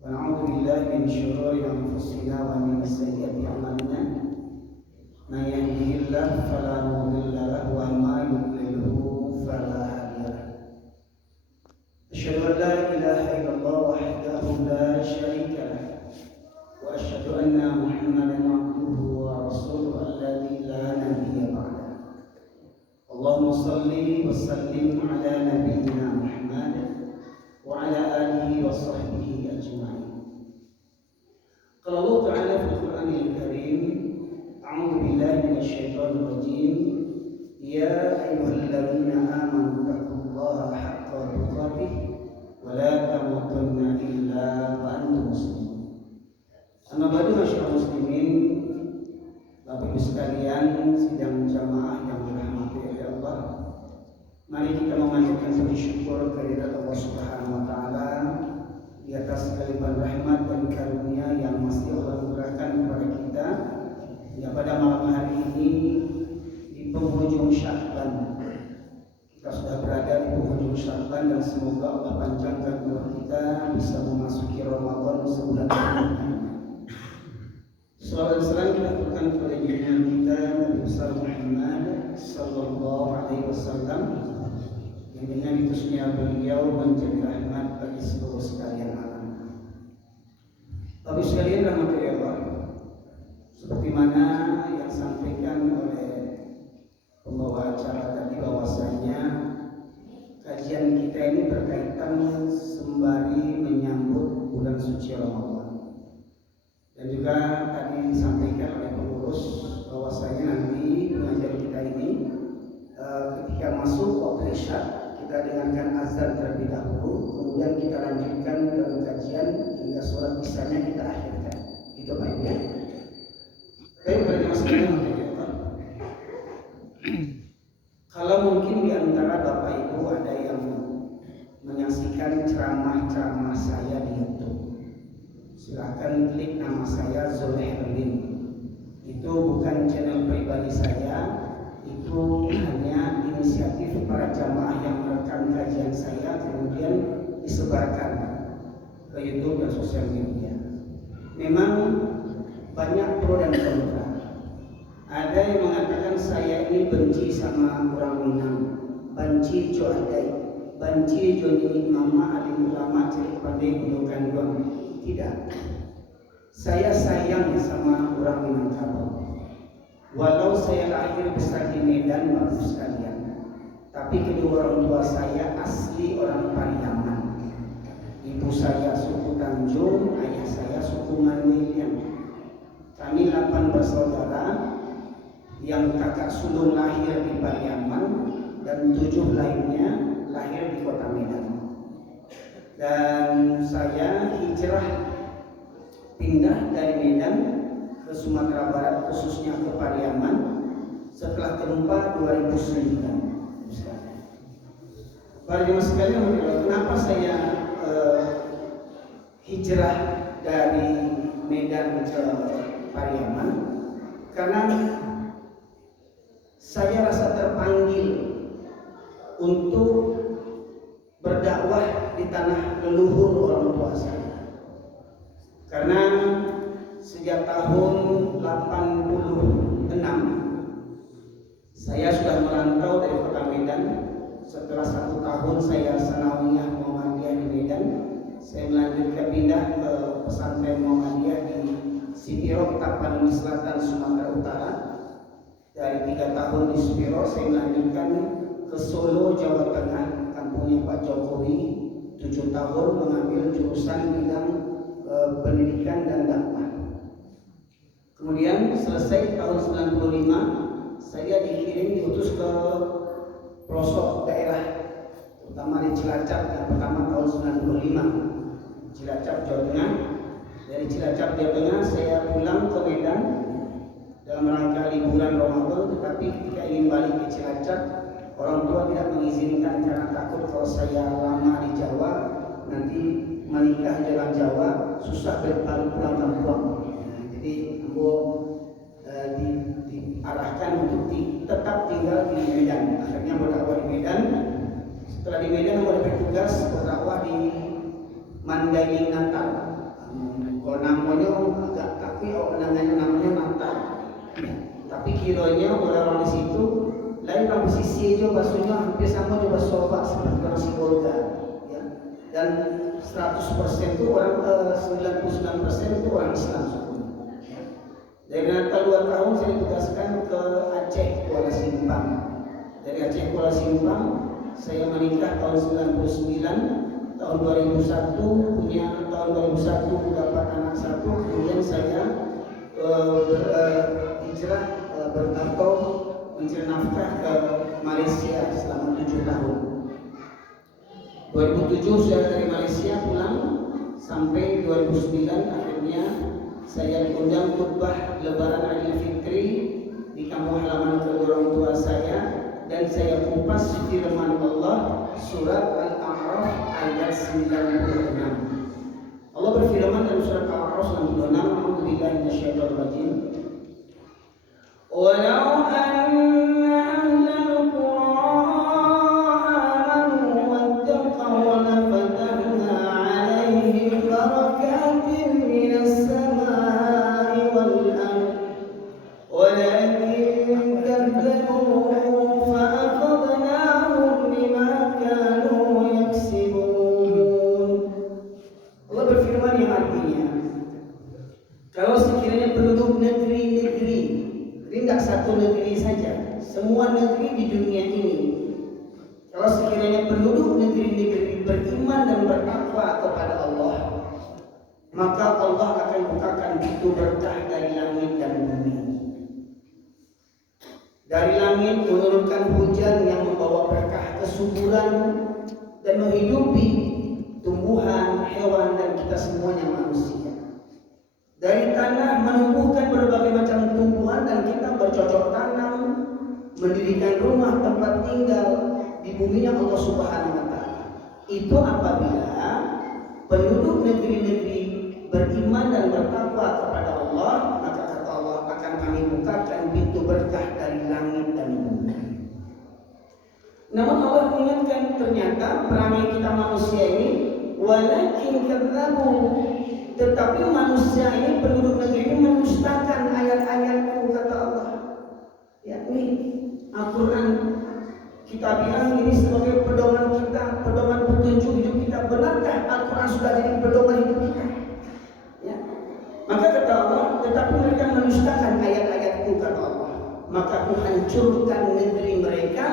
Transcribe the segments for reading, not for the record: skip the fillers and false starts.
ونعوذ بالله من شرور أنفسنا ومن سيئات أعمالنا من يهده الله فلا مضل له ومن يضلله فلا هادي له أشهد أن لا إله إلا الله وحده لا شريك له وأشهد أن محمدا عبده ورسوله الذي لا نبي بعده اللهم صل وسلم على نبينا محمد وعلى آله وصحبه أجمعين. قال الله تعالى في القرآن الكريم: أعوذ بالله من الشيطان الرجيم. يا أيها الذين آمنوا اتقوا الله حق تقاته ولا تموتن إلا وأنتم مسلمون. Amma ba'du masyarakat muslimin, Bapak Ibu sekalian, sidang jamaah yang dirahmati oleh Allah. Mari kita memanjatkan puji syukur kehadirat Allah Subhanahu wa taala di atas segala rahmat dan karunia yang masih Allah berikan kepada kita hingga pada malam hari ini di penghujung Sya'ban. Kita sudah berada di penghujung Sya'ban dan semoga Allah panjangkan umur kita bisa memasuki Ramadan sebulan berikutnya. Salawat dan salam kita aturkan kepada junjungan kita Nabi besar Muhammad sallallahu alaihi wasallam yang dengan diutusnya beliau menjadi rahmat bagi seluruh sekalian alam. Bapak sekalian rahmat Allah, seperti mana yang disampaikan oleh pembawa acara tadi bahwasanya kajian kita ini berkaitan sembari menyambut bulan suci Ramadan. Dan juga tadi disampaikan oleh pengurus bahwasanya nanti pengajian kita ini ketika masuk waktu Isya kita dengarkan azan terlebih dahulu, kemudian kita lanjutkan dengan kajian hingga sholat Isyanya kita akhirkan. Itu baiknya. Baik, bagi masalah kalau mungkin di antara Bapak Ibu ada yang menyaksikan ceramah-ceramah saya di YouTube, silahkan klik nama saya Zulherlin. Itu bukan channel pribadi saya, itu hanya inisiatif para jamaah yang merekam kajian saya kemudian disebarkan ke YouTube dan sosial media. Memang banyak pro dan kontra. Ada yang mengatakan saya ini benci sama orang Minang, benci Joadai, benci Joni Mama alim ulama ciri pandai gundukan doang. Tidak, saya sayang sama orang Minangkabau. Walau saya lahir besar di Medan, Bapak sekalian, tapi kedua orang tua saya asli orang Pariaman. Ibu saya suku Tanjung, ayah saya suku Mandailing. Kami 8 bersaudara, yang kakak sulung lahir di Pariaman dan 7 lainnya lahir di kota Medan. Dan saya hijrah pindah dari Medan ke Sumatera Barat, khususnya ke Pariaman setelah gempa 2009. Para jemaah sekalian, kenapa saya hijrah dari Medan ke Pariaman? Karena saya rasa terpanggil untuk berdakwah di tanah leluhur orang tua saya. Karena sejak tahun 86 saya sudah merantau dari kota Medan. Setelah 1 tahun saya sanawiyah Muhammadiyah di Medan, saya melanjutkan pindah ke pesantren Muhammadiyah di Sipiro, Tapanuli Selatan, Sumatera Utara. Dari 3 tahun di Sipiro saya melanjutkan ke Solo, Jawa Tengah, kampungnya Pak Jokowi, 7 tahun mengambil jurusan bidang pendidikan dan dakwah. Kemudian selesai tahun 95 saya diutus ke pelosok daerah, terutama di Cilacap. Yang pertama tahun 95 Cilacap, Jawa Tengah. Dari Cilacap, Jawa Tengah saya pulang ke Medan dalam rangka liburan Ramadan, tetapi ketika ingin balik ke Cilacap, orang tua tidak mengizinkan karena takut kalau saya lama di Jawa nanti menikah jalan Jawa susah pulang kampung. Jadi aku diarahkan untuk tetap tinggal di Medan. Akhirnya berdakwah di Medan. Setelah di Medan aku bertugas berdakwah di Mandailing Natal. seperti orang Sibolga, ya. Dan 100% itu orang 99% itu orang Islam sukunya. Dari Natal 2 tahun saya ditugaskan ke Aceh Kuala Simpang. Dari Aceh Kuala Simpang saya menikah tahun 99, tahun 2001 punya tahun 2001 dapat anak satu, kemudian saya hijrah bertato mencari nafkah ke Malaysia selama 7 tahun. 2007 saya dari Malaysia pulang sampai 2009 akhirnya saya diundang khutbah Lebaran Idul Fitri di kampung halaman kedua orang tua saya, dan saya kupas firman Allah surat Al-A'raf ayat 96. Allah berfirman dalam surat Al-A'raf 96, A'udzubillahi minasyaitonir rajim. Walau anna ahlal qura amanu wattaqaw lafatahna 'alaihim barakatin minas samaa'i wal ardh walakin kadzabu fa akhadnahum bima kanu yaksibun. Allah berfirman yang artinya, kalau sekiranya penduduk negeri-negeri, ini tidak satu negeri saja, semua negeri di dunia ini, kalau sekiranya penduduk negeri-negeri beriman dan bertakwa kepada Allah, maka Allah akan bukakan pintu berkah dari langit dan bumi. Dari langit menurunkan hujan yang membawa berkah kesuburan dan menghidupi tumbuhan, hewan, dan kita semuanya manusia. Dari tanah menumbuhkan berbagai macam tumbuhan dan kita bercocok tanam, mendirikan rumah tempat tinggal di buminya Allah Subhanahu wa Ta'ala. Itu apabila penduduk negeri-negeri beriman dan bertakwa kepada Allah, maka kata Allah akan kami bukakan pintu berkah dari langit dan bumi. Namun Allah ingatkan, ternyata perangai kita manusia ini walakin kadzabu, tetapi manusia ini, penduduk negeri ini mendustakan ayat-ayatku, kata Allah. Ya, ini Al-Quran kita bilang ini sebagai pedoman kita, pedoman petunjuk hidup kita. Benarkah Al-Quran sudah jadi pedoman hidup kita? Ya. Maka kata Allah, tetapi mereka mendustakan ayat-ayatku, kata Allah. Maka aku hancurkan negeri mereka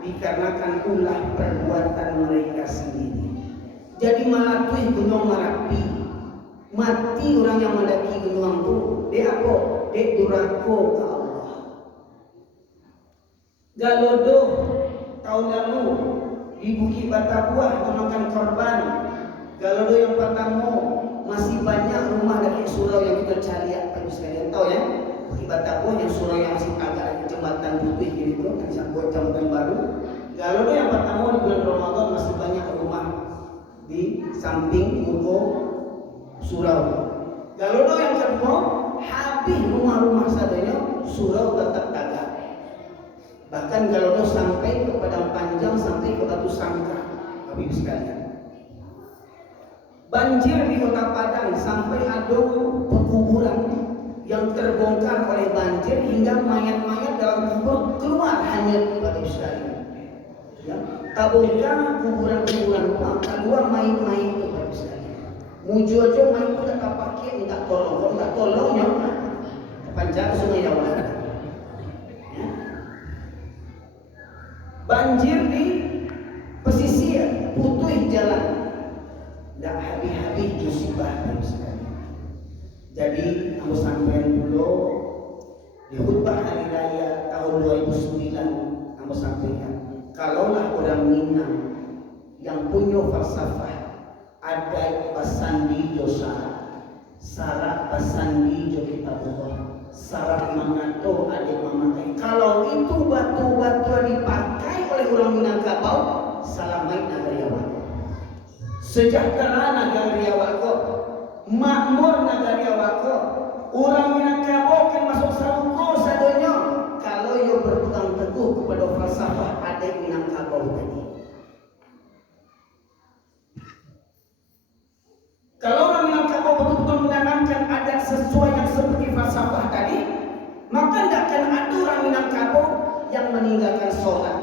dikarenakan ulah perbuatan mereka sendiri. Jadi malatui gunung Merapi, mati orang yang mendaki gunung itu, dia apa? Dia durako ke Allah. Galodo tahun lalu di Bukit Batabuah memakan korban. Galodo yang pertama, masih banyak rumah dari surau yang kita cari, apa sekalian tahu ya? Bukit Batabuah yang surau yang masih agak jembatan putih gitu, kan buat jembatan baru. Galodo yang pertama di bulan Ramadan masih banyak rumah di samping muka surau. Galodo yang kedua, habis rumah-rumah sadanya, surau tetap tagak. Bahkan Galodo sampai ke Padang Panjang, sampai ke Batu Sangka, Habib sekalian. Banjir di Kota Padang, sampai ada pekuburan yang terbongkar oleh banjir hingga mayat-mayat dalam kubur keluar hanya Habib sekalian. Ya, tabungkan kuburan-kuburan itu, kedua main-main itu Habib sekalian. Muju aja main itu tak pakai, minta tolong, kalau tak tolong ya panjang sungai Jawa. Ya. Banjir di pesisir, putus jalan, tak habis-habis musibah sekali. Jadi aku sampaikan dulu di khutbah hari raya tahun 2009, aku sampaikan, kalaulah orang Minang yang punya falsafah adat pasandi dosa, syarat pasandi jo kita bohong, syarat mangato ada mamakai. Kalau itu batu-batu dipakai oleh orang Minangkabau, salamai nagari awak, sejahtera nagari awak, makmur nagari awak. Orang Minangkabau kan masuk saluko sadonya kalau ia berpegang teguh kepada falsafah adat Minangkabau tadi. Kalau orang Minangkabau betul-betul menanamkan adat sesuai yang seperti falsafah tadi, maka tidak akan ada orang Minangkabau yang meninggalkan sholat.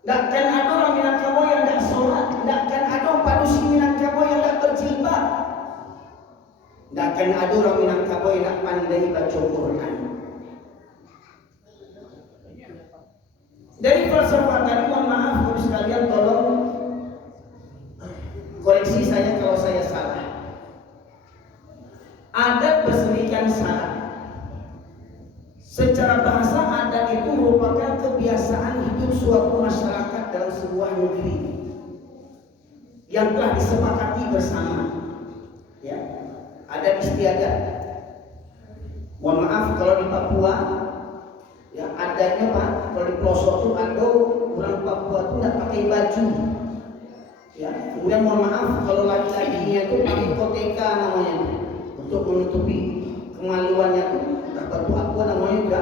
Tidak akan ada orang Minangkabau Tidak akan ada orang Minangkabau yang nak pandai baca Quran. Dari falsafah tadi, mohon maaf Bapak sekalian, tolong koreksi saya kalau saya salah. Adat bersemikan syarat. Secara bahasa adat itu merupakan kebiasaan hidup suatu masyarakat dalam sebuah negeri yang telah disepakati bersama. Ya, adat istiadat. Mohon maaf kalau di Papua, ya adatnya Pak, kalau di pelosok itu ada orang Papua itu tidak pakai baju. Ya, kemudian mohon maaf kalau laki-lakinya itu pakai koteka namanya untuk menutupi kemaluannya itu. Batu apa namanya juga.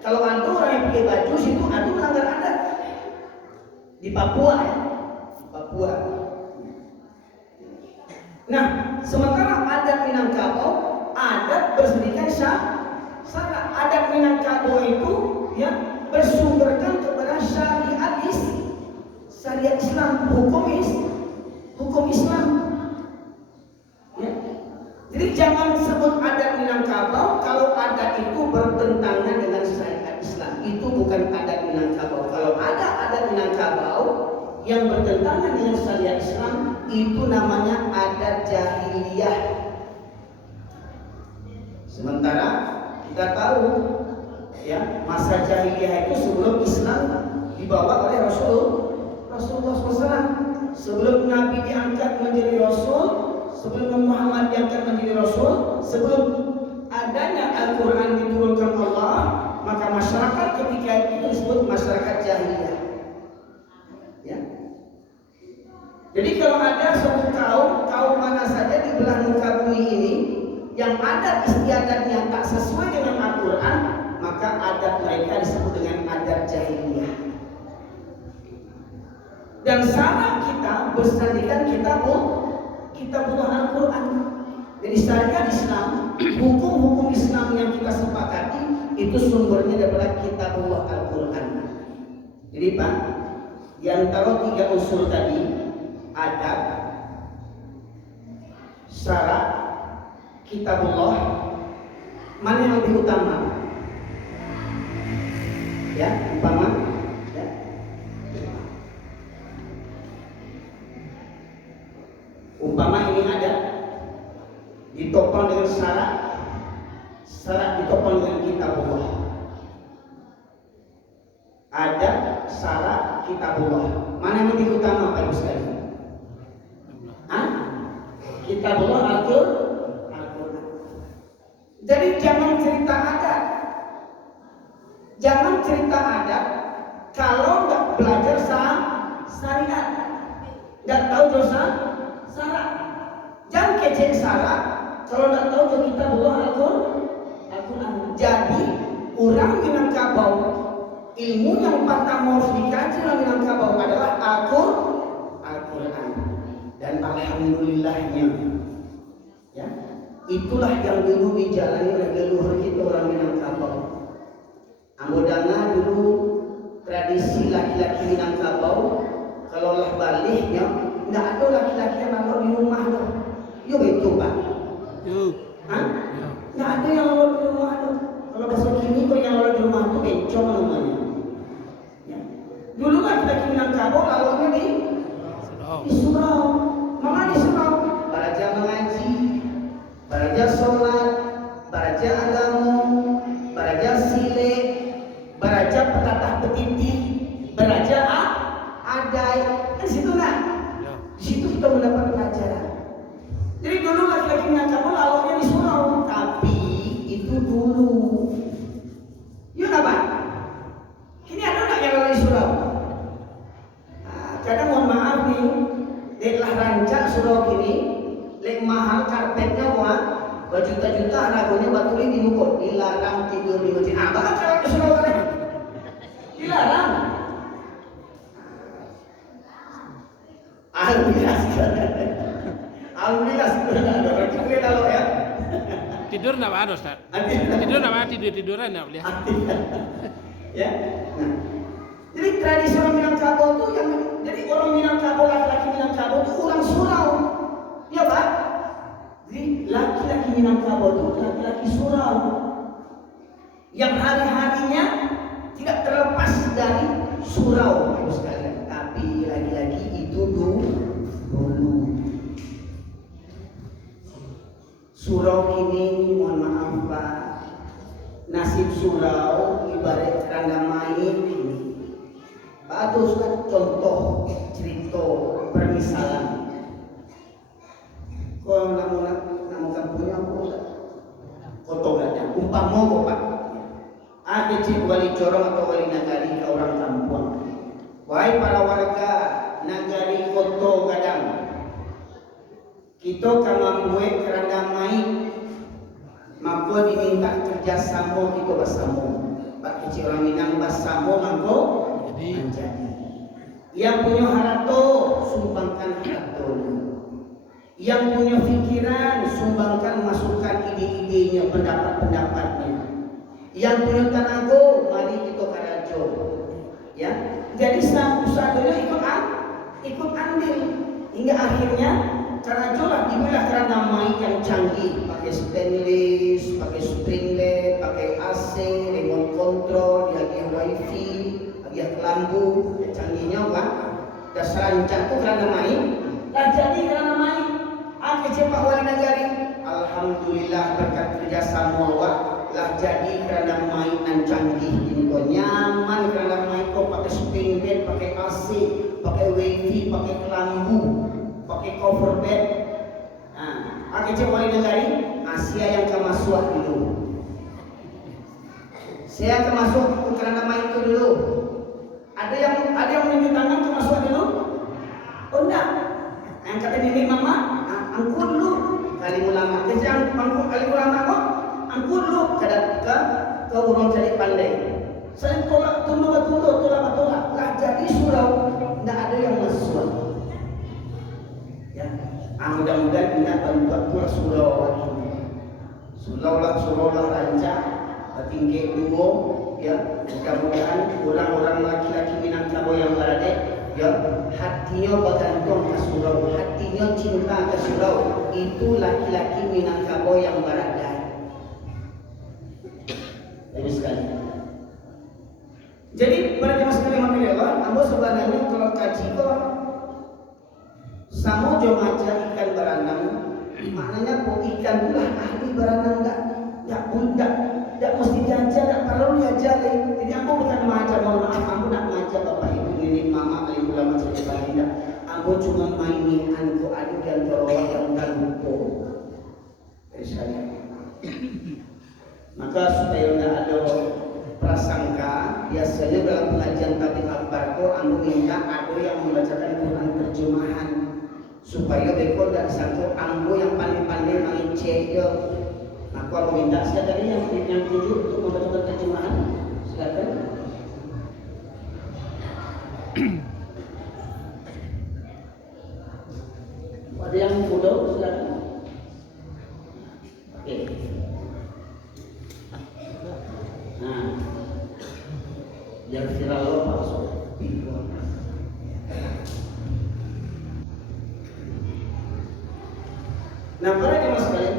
Kalau ada orang yang pakai baju situ ada melanggar adat di Papua ya, di Papua. Nah, sementara adat Minangkabau, adat bersedikan syarat. Adat Minangkabau itu ya bersumberkan kepada syariat Islam, hukum Islam. Ya. Jadi jangan sebut adat Minangkabau kalau adat itu bertentangan dengan syariat Islam. Itu bukan adat Minangkabau. Kalau ada adat Minangkabau yang bertentangan dengan syariat Islam, itu namanya adat jahiliyah. Sementara kita tahu ya, masa jahiliyah itu sebelum Islam dibawa oleh Rasulullah SAW. Sebelum Nabi diangkat menjadi Rasul, sebelum Muhammad diangkat menjadi Rasul, sebelum adanya Al-Quran diturunkan Allah, maka masyarakat ketika itu disebut masyarakat jahiliyah. Ya. Jadi kalau ada suatu kaum mana saja di belahan muka bumi ini yang adat istiadatnya tak sesuai dengan Al-Quran, maka adat mereka disebut dengan adat jahiliyah. Dan sama kita bersandingkan kitabullah Al-Quran. Jadi syariat Islam, hukum-hukum Islam yang kita sepakati itu sumbernya daripada kitabullah Al-Quran. Jadi Pak, di antara 3 unsur tadi, adab, syarat, kitabullah, mana yang lebih utama? Ya, umpama ini ada ditopang dengan syarat ditopang dengan kitabullah. Ada syarat kitabullah. Mana yang lebih utama Pak Ibu sekalian? Kitabullah Al-Quran. Jadi jangan cerita adat. Jangan cerita adat kalau nggak belajar syariat, nggak tahu dosa syarat. Jangan kecek syarat kalau nggak tahu dosa kitabullah Al-Quran. Jadi orang Minangkabau, ilmu yang pertama harus dikaji oleh Minangkabau adalah Al-Quran. Dan alhamdulillahnya, ya, itulah yang dulu dijalani oleh leluhur kita orang Minangkabau. Anggotanya dulu tradisi laki-laki Minangkabau kalau lah baliknya nggak ada laki-laki yang lalu di rumah tuh. Yuk itu Pak. Nggak ada yang lalu di rumah tuh. Kalau besok ini kok yang lalu di rumah tuh bencong namanya. Ya. Dulu laki-laki Minangkabau lalunya di surau. Mama di surau. Baraja mengaji, baraja sholat, baraja agama, baraja sile, baraja petatah petiti, baraja adai. Di situ nah. Di situ kita mendapat pelajaran. Jadi dulu laki-laki Minangkabau lalunya di surau, tapi itu dulu. Yuk apa? Ini ada nggak yang lalu di surau? Kadang mohon maaf nih, deklah rancak surau ini, lek mahal karpetnya muat, berjuta-juta ragunya batu ini dimukul, dilarang tidur di masjid. Bahkan kalau di surau kalian dilarang. Alhamdulillah sebenarnya kalau ya. Tidur enggak ada Ustaz. Tidur enggak ada, tiduran enggak boleh. Ya. Nah. Jadi tradisi orang Minangkabau itu yang jadi orang Minangkabau, laki-laki Minangkabau itu orang surau. Ya Pak. Jadi laki-laki Minangkabau itu laki-laki surau yang hari-harinya tidak terlepas dari surau sekalian. Tapi lagi-lagi itu dulu. Surau kini, mohon maaf Pak, nasib surau ibarat keranda main ini. Pak itu contoh cerita permisalan. Kalau namun kampungnya apa? Foto gada. Umpama kok Pak, ada cik wali corong atau wali nagari ke orang kampung. Wahai para warga nagari Koto Gadang, kita kamambuai kerana main, maka diminta kerjasama kita bersama. Pak kecil orang Minang bersama maka menjadi. Yang punya harato sumbangkan harato. Yang punya pikiran sumbangkan masukan ide-idenya, pendapat-pendapatnya. Yang punya tenaga mari kita karajo. Ya, jadi usaha ikut andil hingga akhirnya karajo lah dibelah kerana main yang canggih, pakai stainless, pakai springlet, pakai AC, remote control, dihagia wifi, hagia kelambu, canggihnya kan. Dasar rancang tu kerana main, lah jadi kerana main. Pak wali nagari, alhamdulillah berkat kerjasama awak lah jadi kerana mainan canggih ini kau nyaman kerana main kau pakai spring bed, pakai AC, pakai wifi, pakai kelambu, pakai cover bed. Cik wali nagari, Asia yang ke masuk dulu. Saya ke masuk kerana main itu dulu. Ada yang menunjuk tangan ke masuk dulu? Oh enggak. Yang kata nenek mama, angkut dulu kali ulama. Kerja angkut kali ulama kok, angkut dulu ke urang cari pandai. Saya tolak tolak. Lah jadi surau tidak ada yang masuk. Ya, mudah-mudahan tidak bantuan pula surau rancak tinggi dua. Ya, mudah-mudahan orang-orang laki-laki Minangkabau yang berada, ya, hatinya bergantung ke surau, hatinya cinta ke surau. Itu laki-laki Minangkabau yang berada. Bagus sekali. Jadi pada jemaah sekalian material, ambo sebenarnya kalau kaji kok sama jo aja ikan beranang, maknanya kok ikan pula ahli beranang tidak mesti diajar, tidak perlu diajar. Jadi aku bukan mengajar, mohon maaf, aku nak mengajar bapak ibu nenek mama alim ulama cerita tidak. Aku cuma mainin ku adu dan terowak yang tak lupa dari saya. Maka supaya tidak ada prasangka, biasanya dalam pengajian tabligh akbar ko aku minta ada yang membacakan Quran terjemahan supaya bekor tidak sangka ambo yang pandai-pandai mengicek. Aku minta saya tadi yang tujuh untuk membacakan terjemahan. Silakan. Ada yang muda, silakan. Oke. Nah, yang viral lo masuk. Nah, para jemaah sekalian,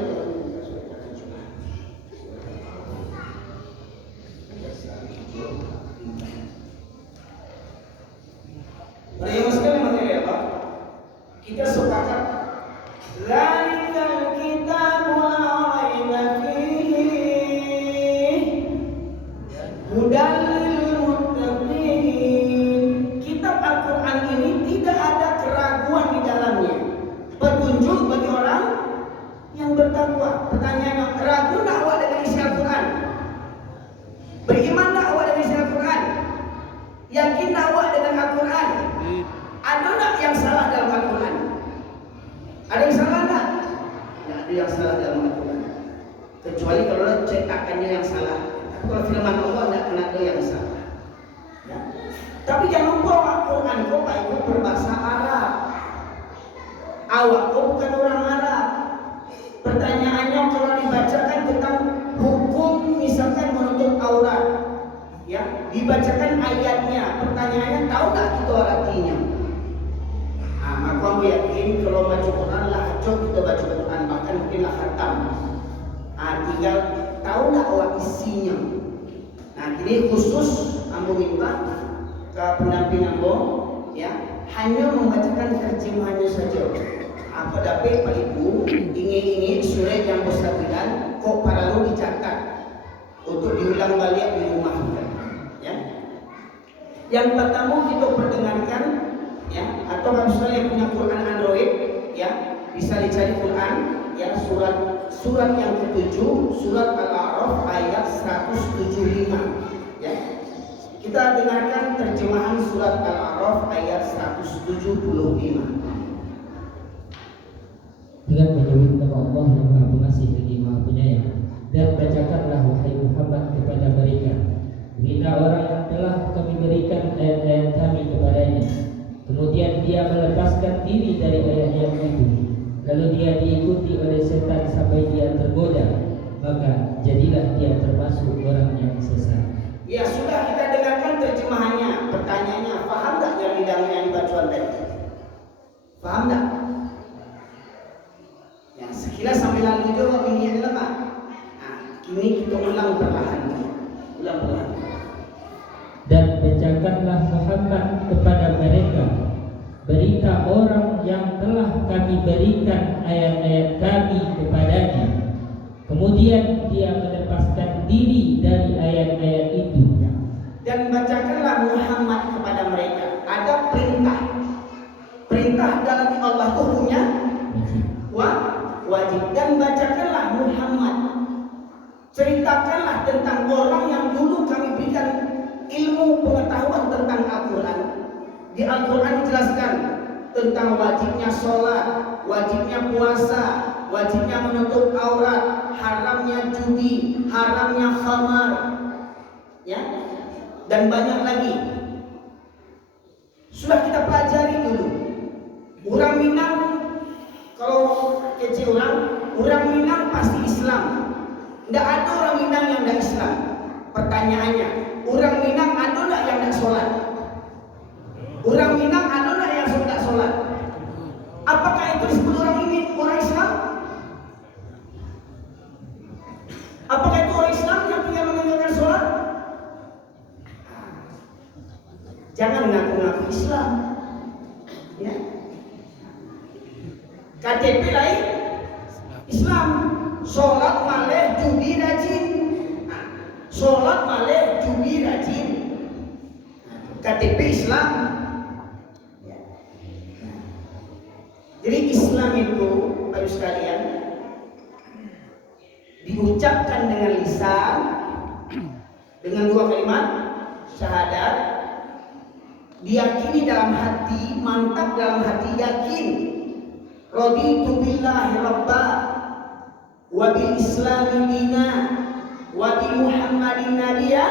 kita sepakat zalikal kitabu la raiba fihi hudan lil muttaqin. Kitab Al-Quran ini tidak ada keraguan di dalamnya, petunjuk bagi orang yang bertakwa. Pertanyaannya, ragu tak awak dengan isi Al-Quran? Beriman tak awak dengan isi Al-Quran? Yakin tak awak dengan Al-Quran? Ada tak yang salah dalam Al-Quran? Ada yang salah tak? Tidak ada yang salah dalam Al-Quran, kecuali kalau cetakannya yang salah. Kalau firman Allah tidak pernah ada yang salah. Ya. Tapi jangan lupa Al-Quran kau itu berbahasa Arab. Awak kau bukan orang Arab. Pertanyaannya kalau dibacakan tentang hukum misalkan menutup aurat, ya, dibacakan ayatnya. Pertanyaannya tahu tak kita artinya? Maka aku yakin kalau baca Quran lah, kita baca Quran, bahkan mungkin Alhamdulillah khatam. Tinggal tahu nggak awak isinya. Ini khusus ambo minta ke pendamping ambo, ya, hanya membacakan terjemahannya saja. Apa dapat Pak Ibu ingin surat yang bersabilan kok perlu dicatat untuk diulang balik di rumah, ya. Yang pertama kita perdengarkan, ya, atau kalau misalnya punya Quran Android, ya, bisa dicari Quran, ya, surat yang ke-7, surat Al-A'raf ayat 175, ya. Kita dengarkan terjemahan surat Al-A'raf ayat 175. Dengan menyebut nama Allah yang Maha Pengasih lagi Maha Penyayang, dan bacakanlah wahai Muhammad kepada mereka berita orang yang telah kami berikan ayat-ayat kami kepadanya, kemudian dia melepaskan diri dari ayat-ayat itu, lalu dia diikuti oleh setan sampai dia tergoda, maka jadilah dia termasuk orang yang sesat. Ya, sudah kita dengarkan terjemahannya. Pertanyaannya, paham tak yang bacaan tadi? Paham tak? Ya, sekilas sambil lalu jawab ini adalah Pak. Kini kita ulang perlahan. Dan bacakanlah Muhammad kepada mereka berita orang yang telah kami berikan ayat-ayat kami kepadanya, kemudian dia melepaskan diri dari ayat-ayat itu. Dan bacakanlah Muhammad kepada mereka. Ada perintah dalam Allah itu hukumnya wajib. Dan bacakanlah Muhammad, ceritakanlah tentang orang yang dulu kami berikan ilmu pengetahuan tentang Al-Quran. Di Al-Quran dijelaskan tentang wajibnya sholat, wajibnya puasa, wajibnya menutup aurat, haramnya judi, haramnya khamar, ya, dan banyak lagi. Sudah kita pelajari dulu. Orang Minang, kalau kecil orang Minang pasti Islam. Tidak ada orang Minang yang tidak Islam. Pertanyaannya, orang Minang ada tidak yang tidak sholat? Orang Minang ada tidak yang tidak sholat? Apakah itu disebut orang Islam? Apakah itu orang Islam yang tidak meninggalkan sholat? Jangan ngaku-ngaku Islam, ya. KTP lain Islam, sholat malih judi rajin, sholat malih judi rajin, KTP Islam, ya. Jadi Islam itu, Bapak Ibu sekalian, diucapkan dengan lisan dengan dua kalimat syahadat, diyakini dalam hati, mantap dalam hati, yakin raditu billahi rabba wa bil islami dina wa bi muhammadin nabiyya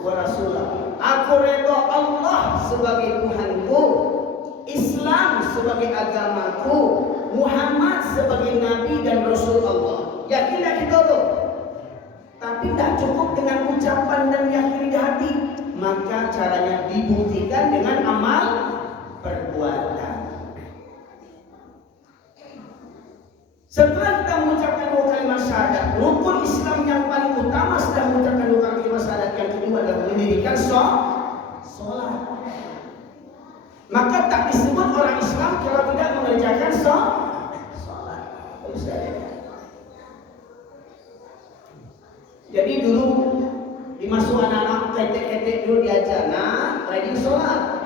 wa rasulah. Aku redha Allah sebagai Tuhanku, Islam sebagai agamaku, Muhammad sebagai nabi dan rasul Allah. Yakin tak kita tuh? Tapi tidak cukup dengan ucapan dan yakin di hati, maka caranya dibuktikan dengan amal perbuatan. Setelah kita mengucapkan dua kalimat syahadat, rukun Islam yang paling utama setelah mengucapkan dua kalimat syahadat yang kedua adalah mendirikan sholat. Maka tak disebut orang Islam kalau tidak mengerjakan sholat. Jadi dulu dimasuk anak-anak ketek-ketek dulu diajar, rajin sholat,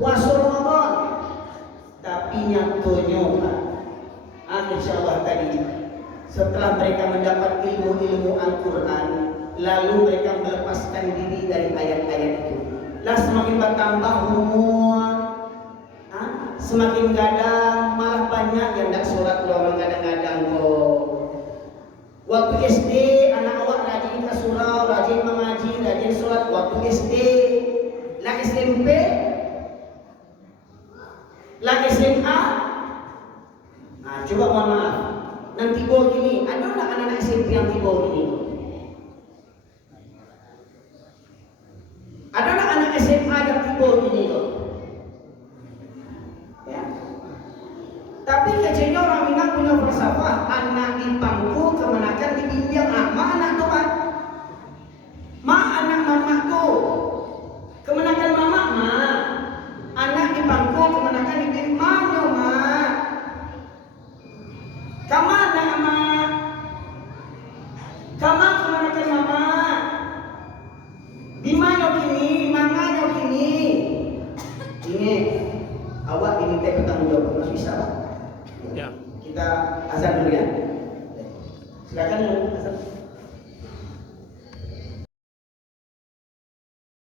puasa Ramadan, tapi nyatonya insyaallah tadi setelah mereka mendapat ilmu-ilmu Al-Quran, lalu mereka melepaskan diri dari ayat-ayat itu. Lah semakin bertambah umur, semakin gadang, malah banyak yang tidak sholat, orang kadang-kadang kok. Waktu SD anak awak rajin ke surau, rajin mengaji, rajin sholat waktu SD. Lah SMP, lah SMA. Coba mohon maaf, nanti tiba gini, ada nggak anak-anak SMP yang tiba gini? Ada nggak anak SMA yang tiba gini kok? Ya. Tapi kecilnya orang Minang punya musafah anak ipangku kemenakan dibimbing mana tuh Pak? Anak mama tuh kemenakan mama anak ipangku kemenakan dibimbing ma kamana kama kemenakan mama bimanyo kini manganyo kini ini awak ini teh bertanggung jawab nggak bisa Pak? Ya. Kita azan dulu ya. Silakan azan.